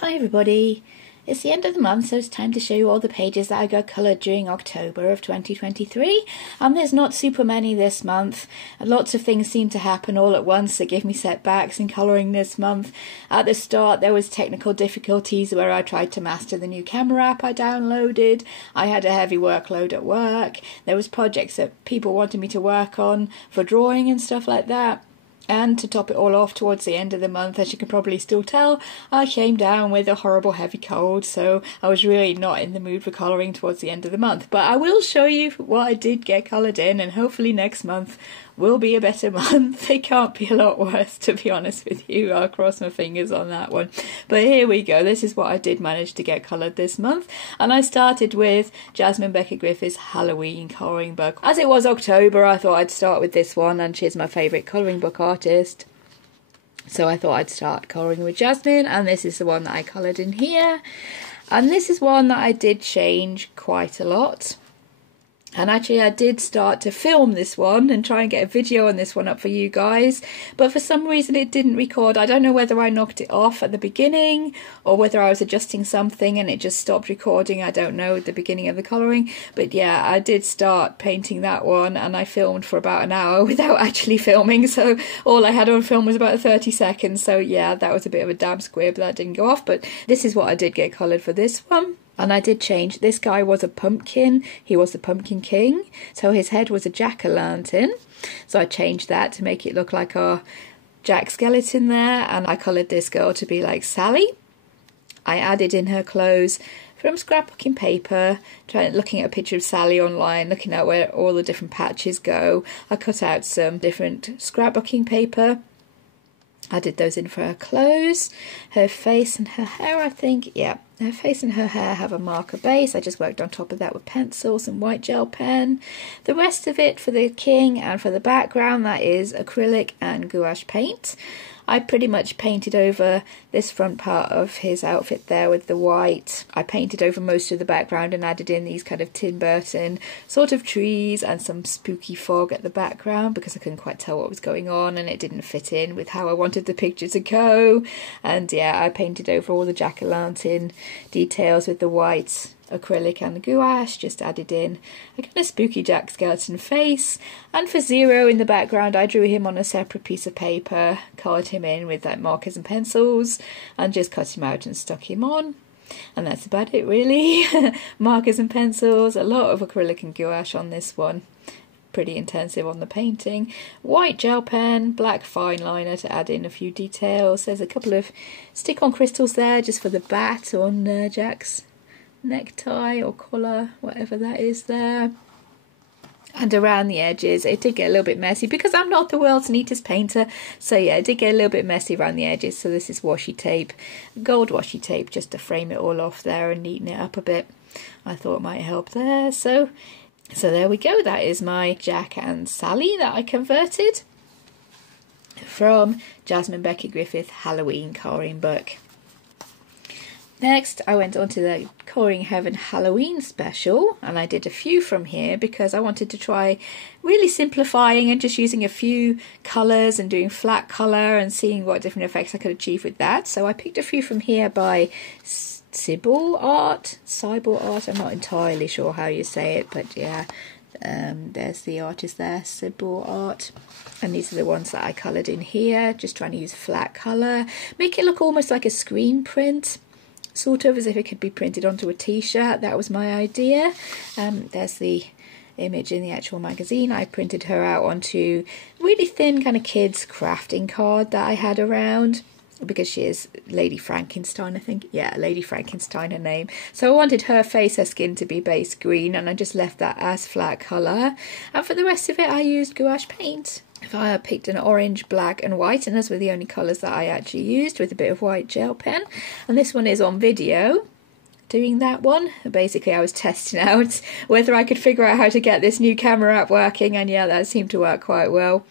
Hi everybody, it's the end of the month, so it's time to show you all the pages that I got coloured during October of 2023, and there's not super many this month. Lots of things seem to happen all at once that give me setbacks in colouring this month. At the start there was technical difficulties where I tried to master the new camera app I downloaded. I had a heavy workload at work. There was projects that people wanted me to work on for drawing and stuff like that. And to top it all off, towards the end of the month, as you can probably still tell, I came down with a horrible heavy cold, so I was really not in the mood for colouring towards the end of the month. But I will show you what I did get coloured in, and hopefully next month will be a better month. It can't be a lot worse, to be honest with you. I'll cross my fingers on that one. But here we go. This is what I did manage to get coloured this month. And I started with Jasmine Becket-Griffith's Halloween colouring book. As it was October, I thought I'd start with this one, and she's my favourite colouring book artist. So I thought I'd start colouring with Jasmine, and this is the one that I coloured in here. And this is one that I did change quite a lot. And actually I did start to film this one and try and get a video on this one up for you guys, but for some reason it didn't record. I don't know whether I knocked it off at the beginning or whether I was adjusting something and it just stopped recording. I don't know at the beginning of the colouring, but yeah, I did start painting that one and I filmed for about an hour without actually filming, so all I had on film was about 30 seconds. So yeah, that was a bit of a damn squib. That didn't go off, but this is what I did get coloured for this one. And I did change. This guy was a pumpkin. He was the Pumpkin King. So his head was a jack-o'-lantern. So I changed that to make it look like our Jack skeleton there. And I coloured this girl to be like Sally. I added in her clothes from scrapbooking paper, looking at a picture of Sally online, looking at where all the different patches go. I cut out some different scrapbooking paper. Added those in for her clothes, her face and her hair, I think. Yeah, her face and her hair have a marker base. I just worked on top of that with pencils and white gel pen. The rest of it for the king and for the background, that is acrylic and gouache paint. I pretty much painted over this front part of his outfit there with the white. I painted over most of the background and added in these kind of Tim Burton sort of trees and some spooky fog at the background because I couldn't quite tell what was going on and it didn't fit in with how I wanted the picture to go. And yeah, I painted over all the jack-o'-lantern details with the white acrylic and the gouache, just added in a kind of spooky Jack skeleton face. And for Zero in the background, I drew him on a separate piece of paper, coloured him in with like markers and pencils, and just cut him out and stuck him on. And that's about it really. Markers and pencils, a lot of acrylic and gouache on this one. Pretty intensive on the painting. White gel pen, black fine liner to add in a few details. There's a couple of stick-on crystals there just for the bat on Jack's necktie or collar, whatever that is there. And around the edges it did get a little bit messy because I'm not the world's neatest painter, so yeah, it did get a little bit messy around the edges. So this is washi tape, gold washi tape, just to frame it all off there and neaten it up a bit. I thought it might help there. So there we go. That is my Jack and Sally that I converted from Jasmine Becket-Griffith Halloween colouring book. Next, I went on to the Colouring Heaven Halloween special, and I did a few from here because I wanted to try really simplifying and just using a few colours and doing flat colour and seeing what different effects I could achieve with that. So I picked a few from here by Sybil Art, I'm not entirely sure how you say it, but yeah, there's the artist there, Sybil Art. And these are the ones that I coloured in here, just trying to use flat colour, make it look almost like a screen print. Sort of as if it could be printed onto a t-shirt. That was my idea. There's the image in the actual magazine. I printed her out onto really thin kind of kids crafting card that I had around because she is Lady Frankenstein, I think. Yeah, Lady Frankenstein, her name. So I wanted her face, her skin to be base green, and I just left that as flat colour. And for the rest of it I used gouache paint. I picked an orange, black and white, and those were the only colours that I actually used, with a bit of white gel pen. And this one is on video, doing that one. Basically I was testing out whether I could figure out how to get this new camera app working, and yeah, that seemed to work quite well.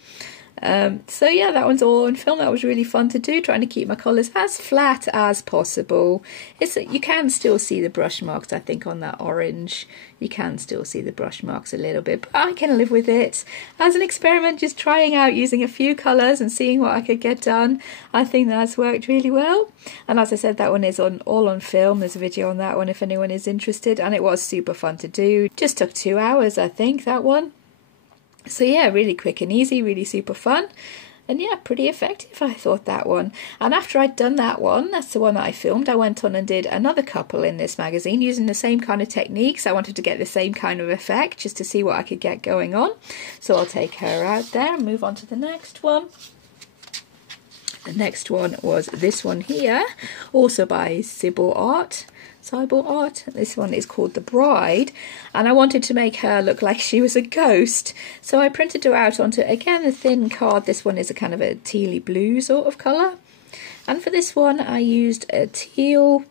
So yeah, that one's all on film. That was really fun to do, trying to keep my colours as flat as possible. You can still see the brush marks, I think, on that orange. You can still see the brush marks a little bit, but I can live with it. As an experiment, just trying out using a few colours and seeing what I could get done. I think that's worked really well. And as I said, that one is all on film. There's a video on that one if anyone is interested, and it was super fun to do. Just took 2 hours, I think, that one. So yeah, really quick and easy, really super fun. And yeah, pretty effective, I thought, that one. And after I'd done that one, that's the one that I filmed, I went on and did another couple in this magazine using the same kind of techniques. I wanted to get the same kind of effect just to see what I could get going on. So I'll take her out there and move on to the next one. The next one was this one here, also by Sybil Art. This one is called The Bride, and I wanted to make her look like she was a ghost, so I printed her out onto, again, a thin card. This one is a kind of a tealy blue sort of colour, and for this one I used a teal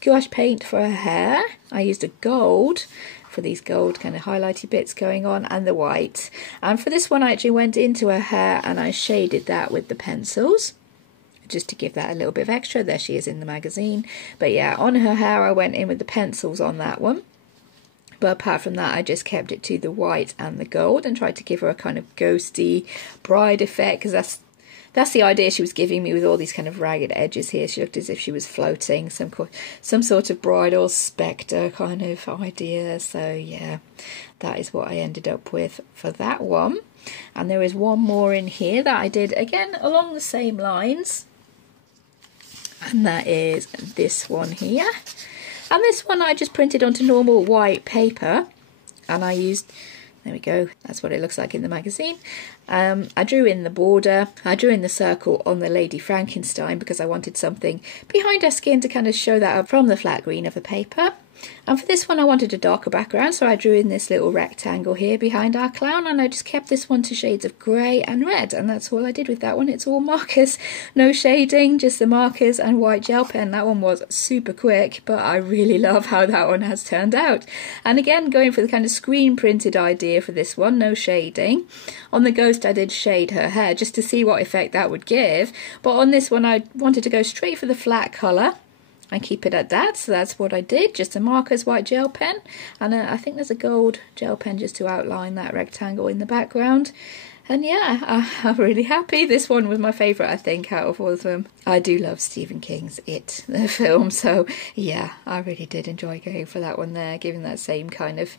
gouache paint for her hair. I used a gold for these gold kind of highlighty bits going on, and the white. And for this one I actually went into her hair and I shaded that with the pencils, just to give that a little bit of extra. There she is in the magazine. But yeah, on her hair I went in with the pencils on that one. But apart from that, I just kept it to the white and the gold and tried to give her a kind of ghosty bride effect, because that's the idea she was giving me with all these kind of ragged edges here. She looked as if she was floating, some sort of bridal spectre kind of idea. So yeah, that is what I ended up with for that one. And there is one more in here that I did, again, along the same lines. And that is this one here. And this one I just printed onto normal white paper, and I used, there we go, that's what it looks like in the magazine. I drew in the border, I drew in the circle on the Lady Frankenstein because I wanted something behind her skin to kind of show that up from the flat green of the paper. And for this one I wanted a darker background, so I drew in this little rectangle here behind our clown, and I just kept this one to shades of grey and red, and that's all I did with that one. It's all markers, no shading, just the markers and white gel pen. That one was super quick, but I really love how that one has turned out. And again, going for the kind of screen printed idea for this one, no shading. On the ghost I did shade her hair just to see what effect that would give, but on this one I wanted to go straight for the flat colour and keep it at that, so that's what I did. Just a markers white gel pen, and I think there's a gold gel pen just to outline that rectangle in the background. And yeah, I'm really happy. This one was my favourite, I think, out of all of them. I do love Stephen King's It, the film, so yeah, I really did enjoy going for that one there, giving that same kind of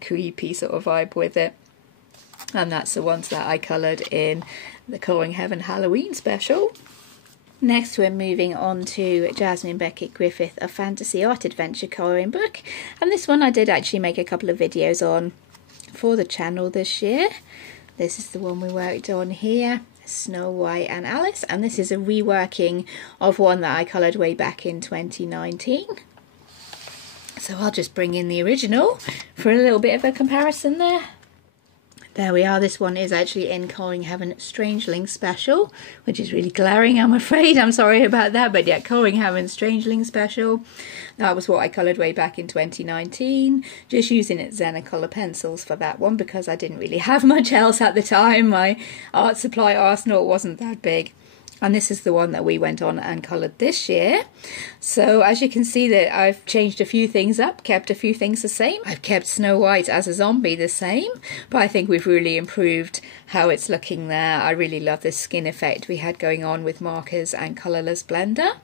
creepy sort of vibe with it. And that's the ones that I coloured in the Colouring Heaven Halloween special. Next we're moving on to Jasmine Becket-Griffith, a fantasy art adventure colouring book, and this one I did actually make a couple of videos on for the channel this year. This is the one we worked on here, Snow White and Alice, and this is a reworking of one that I coloured way back in 2019. So I'll just bring in the original for a little bit of a comparison there. There we are. This one is actually in Colouring Heaven Strangeling Special, which is really glaring, I'm afraid. I'm sorry about that, but yeah, Colouring Heaven Strangeling Special. That was what I coloured way back in 2019, just using Zenacolour pencils for that one because I didn't really have much else at the time. My art supply arsenal wasn't that big. And this is the one that we went on and coloured this year. So as you can see that I've changed a few things up, kept a few things the same. I've kept Snow White as a zombie the same, but I think we've really improved how it's looking there. I really love the skin effect we had going on with markers and colourless blender.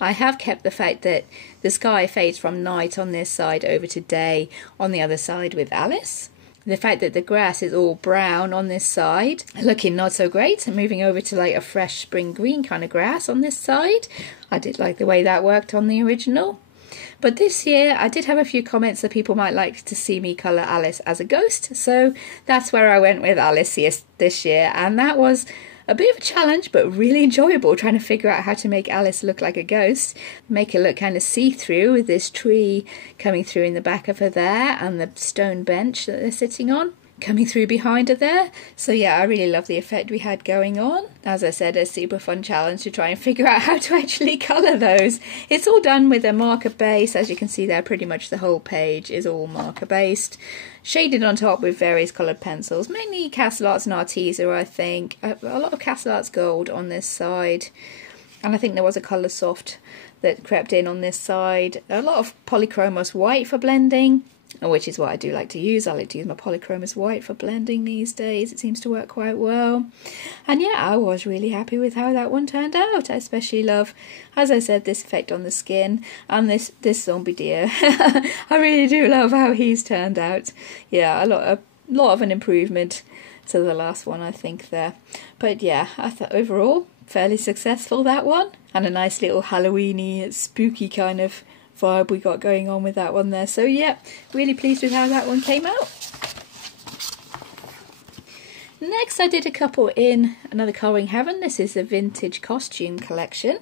I have kept the fact that the sky fades from night on this side over to day on the other side with Alice. The fact that the grass is all brown on this side, looking not so great, and moving over to like a fresh spring green kind of grass on this side. I did like the way that worked on the original. But this year I did have a few comments that people might like to see me colour Alice as a ghost, so that's where I went with Alice this year, and that was a bit of a challenge, but really enjoyable, trying to figure out how to make Alice look like a ghost, make her look kind of see-through with this tree coming through in the back of her there and the stone bench that they're sitting on. coming through behind her there. So yeah, I really love the effect we had going on. As I said, a super fun challenge to try and figure out how to actually colour those. It's all done with a marker base. As you can see there, pretty much the whole page is all marker based. Shaded on top with various coloured pencils, mainly Castle Arts and Arteza, I think. A lot of Castle Arts Gold on this side. And I think there was a Colour Soft that crept in on this side. A lot of Polychromos White for blending, which is what I do like to use. I like to use my Polychromos White for blending these days. It seems to work quite well. And yeah, I was really happy with how that one turned out. I especially love, as I said, this effect on the skin and this zombie deer. I really do love how he's turned out. Yeah, a lot of an improvement to the last one, I think, there. But yeah, I thought overall, fairly successful, that one. And a nice little Halloweeny, spooky kind of vibe we got going on with that one there. So yeah, really pleased with how that one came out. Next I did a couple in another Colouring Heaven. This is the Vintage Costume Collection.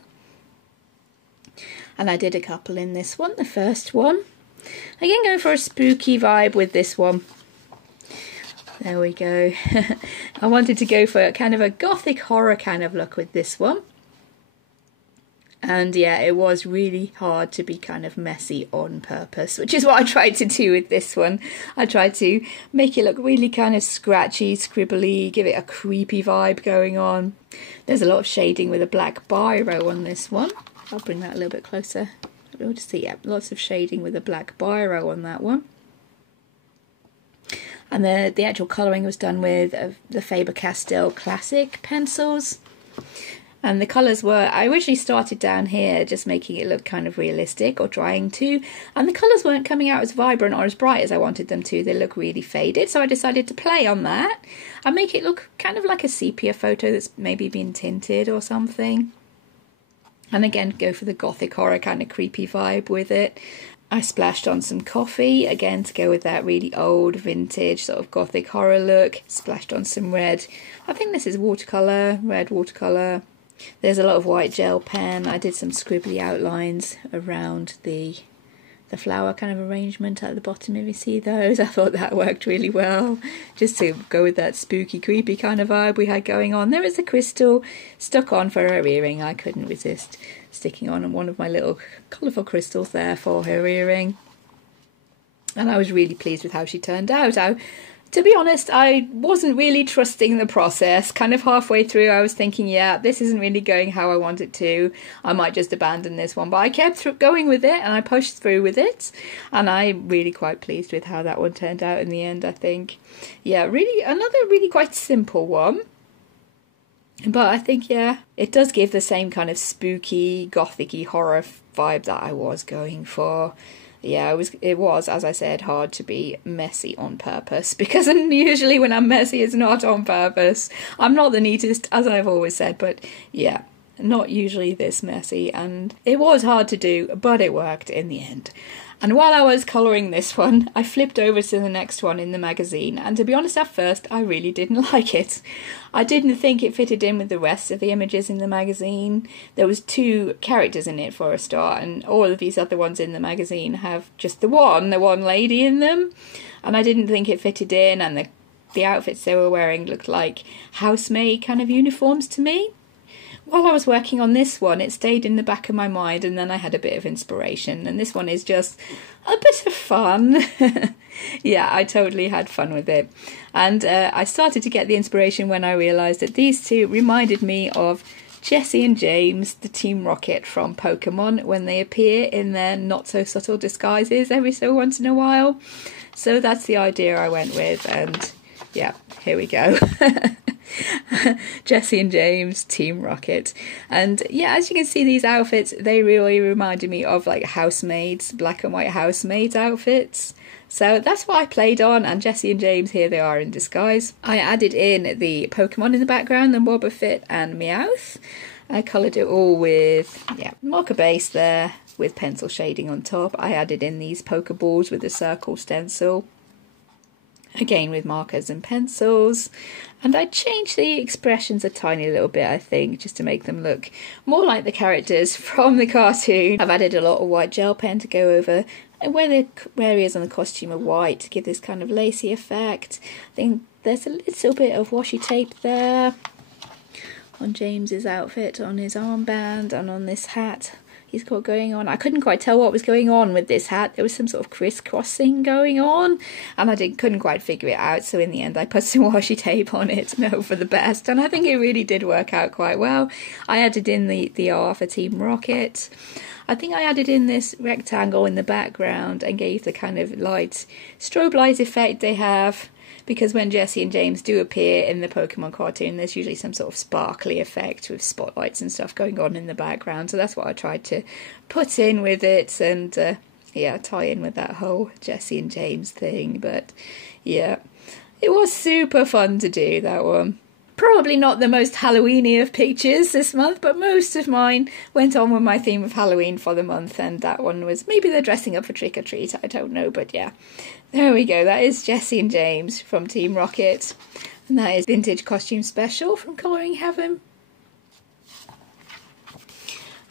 And I did a couple in this one, the first one. Again, going for a spooky vibe with this one. There we go. I wanted to go for kind of a gothic horror kind of look with this one. And yeah, it was really hard to be kind of messy on purpose, which is what I tried to do with this one. I tried to make it look really kind of scratchy, scribbly, give it a creepy vibe going on. There's a lot of shading with a black biro on this one. I'll bring that a little bit closer. You'll just see, yeah, lots of shading with a black biro on that one. And the actual colouring was done with the Faber-Castell Classic pencils. And the colours were, I originally started down here just making it look kind of realistic, or trying to, and the colours weren't coming out as vibrant or as bright as I wanted them to. They look really faded, so I decided to play on that and make it look kind of like a sepia photo that's maybe been tinted or something. And again, go for the gothic horror kind of creepy vibe with it. I splashed on some coffee, again to go with that really old vintage sort of gothic horror look. Splashed on some red. I think this is watercolour, red watercolour. There's a lot of white gel pen. I did some scribbly outlines around the flower kind of arrangement at the bottom, if you see those. I thought that worked really well, just to go with that spooky, creepy kind of vibe we had going on. There was a crystal stuck on for her earring. I couldn't resist sticking on one of my little colourful crystals there for her earring. And I was really pleased with how she turned out. To be honest, I wasn't really trusting the process. Kind of halfway through, I was thinking, yeah, this isn't really going how I want it to. I might just abandon this one. But I kept going with it, and I pushed through with it. And I'm really quite pleased with how that one turned out in the end, I think. Yeah, really, another really quite simple one. But I think, yeah, it does give the same kind of spooky, gothic-y horror vibe that I was going for. Yeah, it was, as I said, hard to be messy on purpose, because usually when I'm messy, it's not on purpose. I'm not the neatest, as I've always said, but yeah, not usually this messy, and it was hard to do, but it worked in the end. And while I was colouring this one, I flipped over to the next one in the magazine, and to be honest, at first, I really didn't like it. I didn't think it fitted in with the rest of the images in the magazine. There was 2 characters in it for a start, and all of these other ones in the magazine have just the one lady in them, and I didn't think it fitted in, and the outfits they were wearing looked like housemaid kind of uniforms to me. While I was working on this one, it stayed in the back of my mind, and then I had a bit of inspiration, and this one is just a bit of fun. Yeah, I totally had fun with it. And I started to get the inspiration when I realised that these 2 reminded me of Jessie and James, the Team Rocket from Pokemon, when they appear in their not-so-subtle disguises every so once in a while. So that's the idea I went with, and yeah, here we go. Jessie and James, Team Rocket. And yeah, as you can see, these outfits, they really reminded me of like housemaids, black and white housemaids outfits. So that's what I played on, and Jessie and James, here they are in disguise. I added in the Pokemon in the background, the Wobbuffet and Meowth. I coloured it all with, yeah, marker base there with pencil shading on top. I added in these Pokeballs with a circle stencil. again with markers and pencils. And I changed the expressions a tiny little bit, I think, just to make them look more like the characters from the cartoon. I've added a lot of white gel pen to go over where the areas on the costume are white to give this kind of lacy effect. I think there's a little bit of washi tape there on James's outfit, on his armband, and on this hat he's got going on. I couldn't quite tell what was going on with this hat. There was some sort of crisscrossing going on, and I couldn't quite figure it out, so in the end I put some washi tape on it and hope for the best, and I think it really did work out quite well. I added in the R for Team Rocket. I think I added in this rectangle in the background and gave the kind of light strobe light effect they have, because when Jessie and James do appear in the Pokemon cartoon, there's usually some sort of sparkly effect with spotlights and stuff going on in the background. So that's what I tried to put in with it, and yeah, tie in with that whole Jessie and James thing. But yeah, it was super fun to do that one. Probably not the most Halloween-y of pictures this month, but most of mine went on with my theme of Halloween for the month, and that one was maybe they're dressing up for trick or treat, I don't know, but yeah. There we go, that is Jessie and James from Team Rocket, and that is Vintage Costume Special from Colouring Heaven.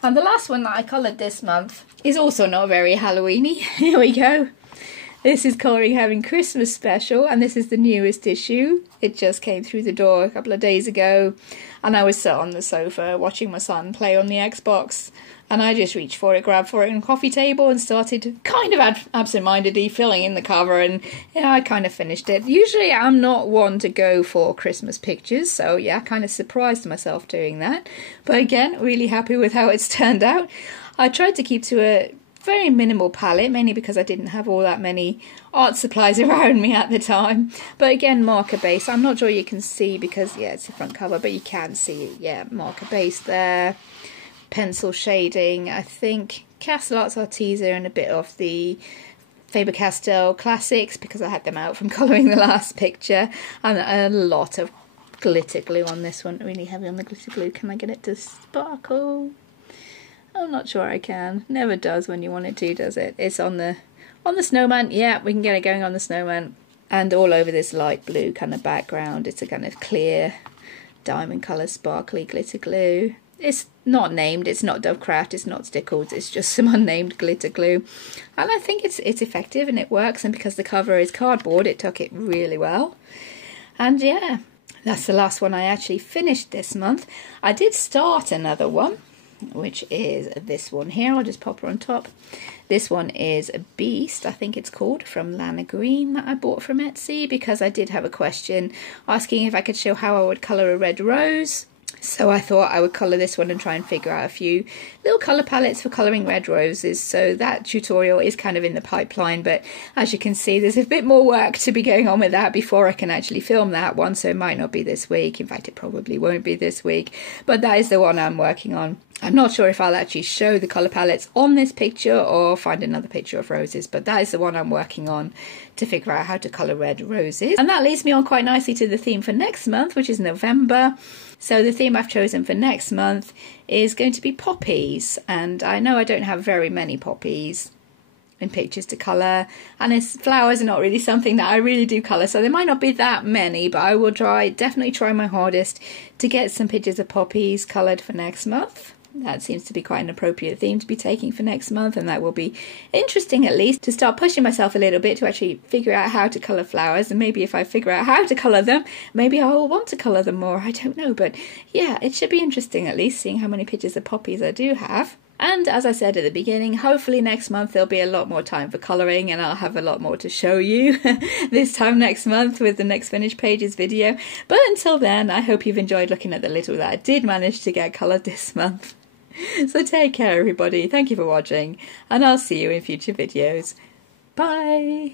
And the last one that I coloured this month is also not very Halloween-y. Here we go. This is Colouring Heaven Christmas Special, and this is the newest issue. It just came through the door a couple of days ago, and I was sat on the sofa watching my son play on the Xbox, and I just reached for it, grabbed for it on a coffee table, and started kind of absent-mindedly filling in the cover, and yeah, I kind of finished it. Usually I'm not one to go for Christmas pictures, so yeah, kind of surprised myself doing that. But again, really happy with how it's turned out. I tried to keep to a very minimal palette, mainly because I didn't have all that many art supplies around me at the time. But again, marker base. I'm not sure you can see because, yeah, it's the front cover, but you can see, yeah, marker base there. Pencil shading, I think Castle Arts Arteza and a bit of the Faber-Castell Classics because I had them out from colouring the last picture. And a lot of glitter glue on this one, really heavy on the glitter glue. Can I get it to sparkle? I'm not sure I can. Never does when you want it to, does it? It's on the snowman. Yeah, we can get it going on the snowman. And all over this light blue kind of background, it's a kind of clear diamond colour sparkly glitter glue. It's not named, it's not Dovecraft, it's not Stickles, it's just some unnamed glitter glue. And I think it's effective and it works, and because the cover is cardboard, it took it really well. And yeah, that's the last one I actually finished this month. I did start another one, which is this one here. I'll just pop her on top. This one is a Beast, I think it's called, from Lana Green, that I bought from Etsy because I did have a question asking if I could show how I would colour a red rose. So I thought I would colour this one and try and figure out a few little colour palettes for colouring red roses. So that tutorial is kind of in the pipeline, but as you can see, there's a bit more work to be going on with that before I can actually film that one. So it might not be this week. In fact, it probably won't be this week, but that is the one I'm working on. I'm not sure if I'll actually show the colour palettes on this picture or find another picture of roses, but that is the one I'm working on to figure out how to colour red roses. And that leads me on quite nicely to the theme for next month, which is November. So the theme I've chosen for next month is going to be poppies, and I know I don't have very many poppies in pictures to colour, and flowers are not really something that I really do colour, so there might not be that many, but I will definitely try my hardest to get some pictures of poppies coloured for next month. That seems to be quite an appropriate theme to be taking for next month, and that will be interesting at least to start pushing myself a little bit to actually figure out how to colour flowers, and maybe if I figure out how to colour them, maybe I will want to colour them more, I don't know, but yeah, it should be interesting at least seeing how many pictures of poppies I do have. And as I said at the beginning, hopefully next month there'll be a lot more time for colouring and I'll have a lot more to show you this time next month with the next finished pages video. But until then, I hope you've enjoyed looking at the little that I did manage to get coloured this month. So take care everybody, thank you for watching, and I'll see you in future videos. Bye!